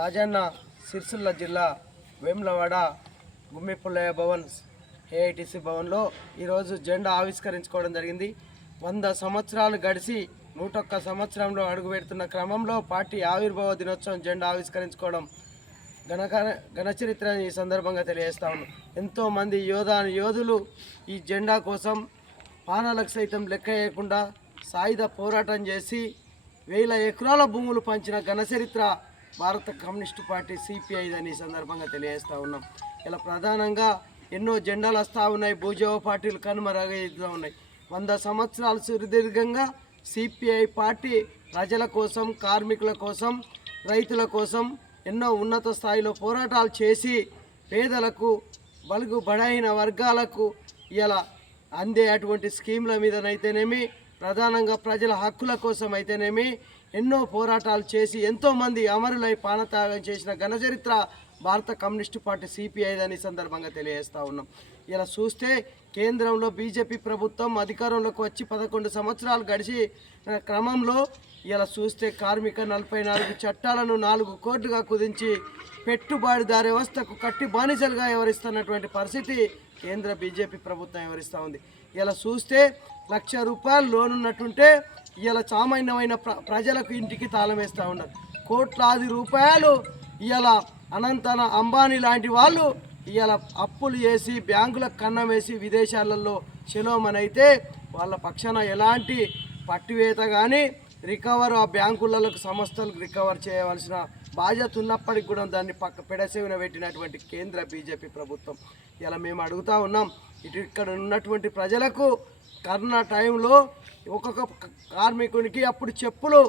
రాజన్న సిరిసిల్ల జిల్లా వేములవాడ గుమ్మిపుల్లయ్య భవన్ ఏఐటీసీ భవన్లో ఈరోజు జెండా ఆవిష్కరించుకోవడం జరిగింది. 100 సంవత్సరాలు గడిచి 101 సంవత్సరంలో అడుగుపెడుతున్న క్రమంలో పార్టీ ఆవిర్భావ దినోత్సవం జెండా ఆవిష్కరించుకోవడం ఘనచరిత్ర ఈ సందర్భంగా తెలియజేస్తా ఉన్నాం. ఎంతోమంది యోధులు ఈ జెండా కోసం పానాలకు సైతం లెక్క వేయకుండా సాయుధ పోరాటం చేసి 1000 ఎకరాల భూములు పంచిన ఘనచరిత్ర భారత కమ్యూనిస్టు పార్టీ సిపిఐదని ఈ సందర్భంగా తెలియజేస్తూ ఉన్నాం. ఇలా ప్రధానంగా ఎన్నో జెండాలు వస్తూ ఉన్నాయి, భూజవ పార్టీలు కనుమరుగవుతూ ఉన్నాయి. 100 సంవత్సరాలు సుదీర్ఘంగా సిపిఐ పార్టీ ప్రజల కోసం, కార్మికుల కోసం, రైతుల కోసం ఎన్నో ఉన్నత స్థాయిలో పోరాటాలు చేసి పేదలకు, బలుగు బడైన వర్గాలకు ఇలా అందే అటువంటి స్కీమ్ల మీదనైతేనేమి, ప్రధానంగా ప్రజల హక్కుల కోసం అయితేనేమి ఎన్నో పోరాటాలు చేసి ఎంతోమంది అమరులై ప్రాణత్యాగం చేసిన ఘనచరిత్ర భారత కమ్యూనిస్టు పార్టీ సిపిఐదని సందర్భంగా తెలియజేస్తూ ఉన్నాం. ఇలా చూస్తే కేంద్రంలో బీజేపీ ప్రభుత్వం అధికారంలోకి వచ్చి 11 సంవత్సరాలు గడిచి క్రమంలో ఇలా చూస్తే కార్మిక 44 చట్టాలను 4 కోట్లుగా కుదించి పెట్టుబడిదారు వ్యవస్థకు కట్టి బానిసలుగా వ్యవహరిస్తున్నటువంటి పరిస్థితి కేంద్ర బీజేపీ ప్రభుత్వం వ్యవహరిస్తూ ఉంది. ఇలా చూస్తే ₹1,00,000 లోన్ ఉన్నట్టుంటే ఇలా సామాన్యమైన ప్రజలకు ఇంటికి తాళం వేస్తూ ఉన్నారు. కోట్లాది రూపాయలు ఇలా అనంతన అంబానీ లాంటి వాళ్ళు ఇలా అప్పులు చేసి బ్యాంకులకు కన్నం వేసి విదేశాలలో చెలోమనైతే వాళ్ళ పక్షాన ఎలాంటి పట్టివేత కానీ రికవర్ ఆ బ్యాంకులకు సంస్థలకు రికవర్ చేయవలసిన బాధ్యత ఉన్నప్పటికి కూడా దాన్ని పెడసేవిన పెట్టినటువంటి కేంద్ర బీజేపీ ప్రభుత్వం. ఇలా మేము అడుగుతూ ఉన్నాం, ఇక్కడ ఉన్నటువంటి ప్రజలకు కరోనా టైంలో ఒక్కొక్క కార్మికునికి అప్పుడు చెప్పులు,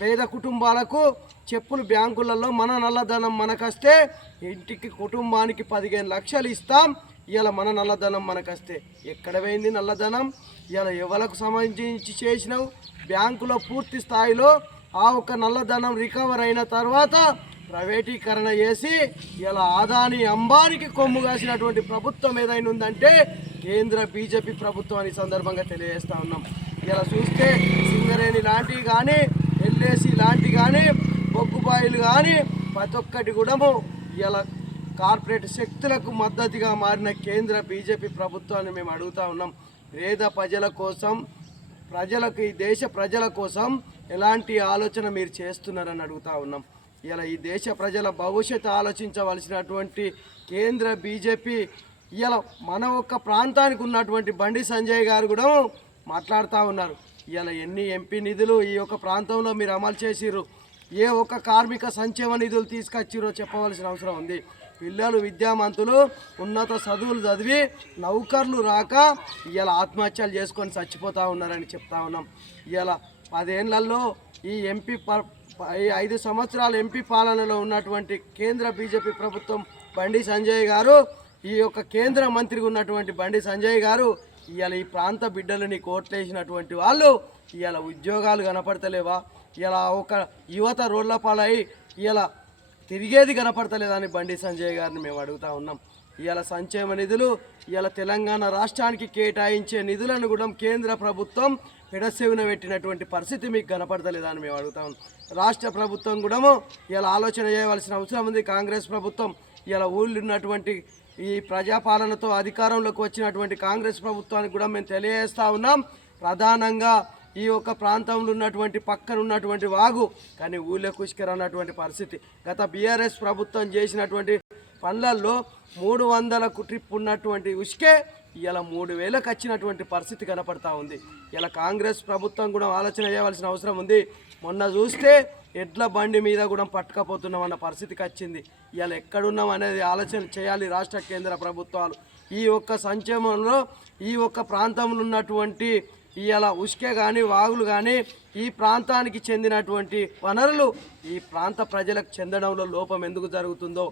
పేద కుటుంబాలకు చెప్పులు బ్యాంకులలో మన నల్లధనం మనకస్తే ఇంటికి కుటుంబానికి 15 లక్షలు ఇస్తాం, ఇలా మన నల్లధనం మనకస్తే ఎక్కడ పోయింది నల్లధనం? ఇలా ఎవరికి సంబంధించి చేసినావు? బ్యాంకులో పూర్తి స్థాయిలో ఆ ఒక నల్లధనం రికవర్ అయిన తర్వాత ప్రైవేటీకరణ చేసి ఇలా ఆదాని అంబానికి కొమ్ము కాసినటువంటి ప్రభుత్వం ఏదైనా ఉందంటే కేంద్ర బీజేపీ ప్రభుత్వం అని సందర్భంగా తెలియజేస్తూ ఉన్నాం. ఇలా చూస్తే సింగరేణి లాంటివి కానీ, ఎల్ఏసి లాంటివి కానీ, బొగ్గుబాయిలు కానీ ప్రతి ఒక్కటి కూడా ఇలా కార్పొరేట్ శక్తులకు మద్దతుగా మారిన కేంద్ర బీజేపీ ప్రభుత్వాన్ని మేము అడుగుతూ ఉన్నాం. పేద ప్రజల కోసం, ప్రజలకు, ఈ దేశ ప్రజల కోసం ఎలాంటి ఆలోచన మీరు చేస్తున్నారని అడుగుతూ ఉన్నాం. ఇలా ఈ దేశ ప్రజల భవిష్యత్తు ఆలోచించవలసినటువంటి కేంద్ర బీజేపీ ఇలా మన ఒక్క ప్రాంతానికి ఉన్నటువంటి బండి సంజయ్ గారు కూడా మాట్లాడుతూ ఉన్నారు. ఇలా ఎన్ని ఎంపీ నిధులు ఈ యొక్క ప్రాంతంలో మీరు అమలు చేసిర్రు, ఏ ఒక్క కార్మిక సంక్షేమ నిధులు తీసుకొచ్చిరో చెప్పవలసిన అవసరం ఉంది. పిల్లలు విద్యావంతులు ఉన్నత చదువులు చదివి నౌకర్లు రాక ఇలా ఆత్మహత్యలు చేసుకొని చచ్చిపోతూ ఉన్నారని చెప్తా ఉన్నాం. ఇలా 10 ఏళ్లలో ఈ 5 సంవత్సరాల ఎంపీ పాలనలో ఉన్నటువంటి కేంద్ర బీజేపీ ప్రభుత్వం బండి సంజయ్ గారు, ఈ యొక్క కేంద్ర మంత్రిగా ఉన్నటువంటి బండి సంజయ్ గారు ఇవాళ ఈ ప్రాంత బిడ్డలని కోట్లేసినటువంటి వాళ్ళు ఇవాళ ఉద్యోగాలు కనపడతలేవా? ఇలా ఒక యువత రోడ్ల పాలై ఇలా తిరిగేది కనపడతలేదని బండి సంజయ్ గారిని మేము అడుగుతూ ఉన్నాం. ఇవాళ సంక్షేమ నిధులు, ఇవాళ తెలంగాణ రాష్ట్రానికి కేటాయించే నిధులను కూడా కేంద్ర ప్రభుత్వం పెడసెవిన పెట్టినటువంటి పరిస్థితి మీకు కనపడతలేదని మేము అడుగుతాం. రాష్ట్ర ప్రభుత్వం కూడా ఇలా ఆలోచన చేయవలసిన అవసరం ఉంది. కాంగ్రెస్ ప్రభుత్వం ఇలా ఊళ్ళో ఉన్నటువంటి ఈ ప్రజాపాలనతో అధికారంలోకి వచ్చినటువంటి కాంగ్రెస్ ప్రభుత్వానికి కూడా మేము తెలియజేస్తూ ఉన్నాం. ప్రధానంగా ఈ యొక్క ప్రాంతంలో ఉన్నటువంటి పక్కన ఉన్నటువంటి వాగు కానీ ఊళ్ళో కుష్కర్ అన్నటువంటి పరిస్థితి. గత బీఆర్ఎస్ ప్రభుత్వం చేసినటువంటి పనులలో 300కు ట్రిప్ ఉన్నటువంటి ఉష్కే ఇలా 3000కు వచ్చినటువంటి పరిస్థితి కనపడతా ఉంది. ఇలా కాంగ్రెస్ ప్రభుత్వం కూడా ఆలోచన చేయవలసిన అవసరం ఉంది. మొన్న చూస్తే ఎడ్ల బండి మీద కూడా పట్టుకపోతున్నాం అన్న పరిస్థితికి వచ్చింది. ఇలా ఎక్కడున్నాం అనేది ఆలోచన చేయాలి రాష్ట్ర కేంద్ర ప్రభుత్వాలు. ఈ ఒక్క సంక్షేమంలో ఈ ఒక్క ప్రాంతంలో ఉన్నటువంటి ఇలా ఉష్కే కానీ, వాగులు కానీ, ఈ ప్రాంతానికి చెందినటువంటి వనరులు ఈ ప్రాంత ప్రజలకు చెందడంలో లోపం ఎందుకు జరుగుతుందో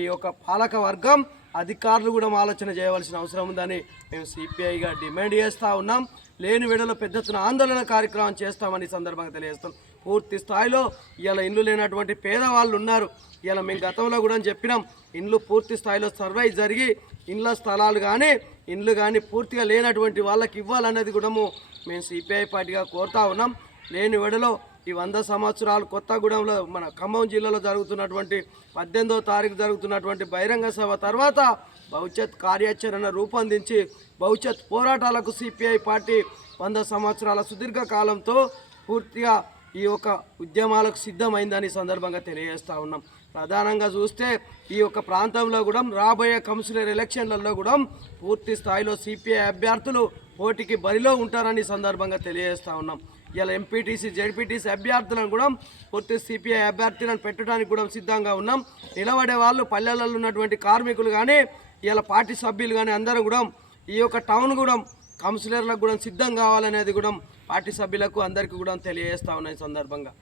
ఈ యొక్క పాలక వర్గం, అధికారులు కూడా ఆలోచన చేయవలసిన అవసరం ఉందని మేము సిపిఐగా డిమాండ్ చేస్తూ ఉన్నాం. లేని వేళలో పెద్ద ఎత్తున ఆందోళన కార్యక్రమం చేస్తామని సందర్భంగా తెలియజేస్తాం. పూర్తి స్థాయిలో ఇలా ఇండ్లు లేనటువంటి పేదవాళ్ళు ఉన్నారు. ఇలా మేము గతంలో కూడా చెప్పినాం, ఇండ్లు పూర్తి స్థాయిలో సర్వే జరిగి ఇండ్ల స్థలాలు కానీ, ఇండ్లు కానీ పూర్తిగా లేనటువంటి వాళ్ళకి ఇవ్వాలన్నది కూడా మేము సిపిఐ పార్టీగా కోరుతా ఉన్నాం. లేని వేళలో ఈ 100 సంవత్సరాలు కొత్తగూడెంలో మన ఖమ్మం జిల్లాలో జరుగుతున్నటువంటి 18వ తారీఖు జరుగుతున్నటువంటి బహిరంగ సభ తర్వాత భవిష్యత్ కార్యాచరణ రూపొందించి భవిష్యత్ పోరాటాలకు సిపిఐ పార్టీ 100 సంవత్సరాల సుదీర్ఘ కాలంతో పూర్తిగా ఈ యొక్క ఉద్యమాలకు సిద్ధమైందని సందర్భంగా తెలియజేస్తూ ఉన్నాం. ప్రధానంగా చూస్తే ఈ యొక్క ప్రాంతంలో కూడా రాబోయే కౌన్సిలర్ ఎలక్షన్లలో కూడా పూర్తి స్థాయిలో సిపిఐ అభ్యర్థులు పోటీకి బరిలో ఉంటారని సందర్భంగా తెలియజేస్తూ ఉన్నాం. ఇలా ఎంపీటీసీ జెడ్పీటీసీ అభ్యర్థులను కూడా పూర్తి సిపిఐ అభ్యర్థులను పెట్టడానికి కూడా సిద్ధంగా ఉన్నాం. నిలబడే వాళ్ళు పల్లెలలో ఉన్నటువంటి కార్మికులు కానీ ఇలా పార్టీ సభ్యులు కానీ అందరూ కూడా ఈ యొక్క టౌన్ కూడా కౌన్సిలర్లకు కూడా సిద్ధం కావాలనేది కూడా పార్టీ సభ్యులకు అందరికీ కూడా తెలియజేస్తా ఉన్నాయి సందర్భంగా.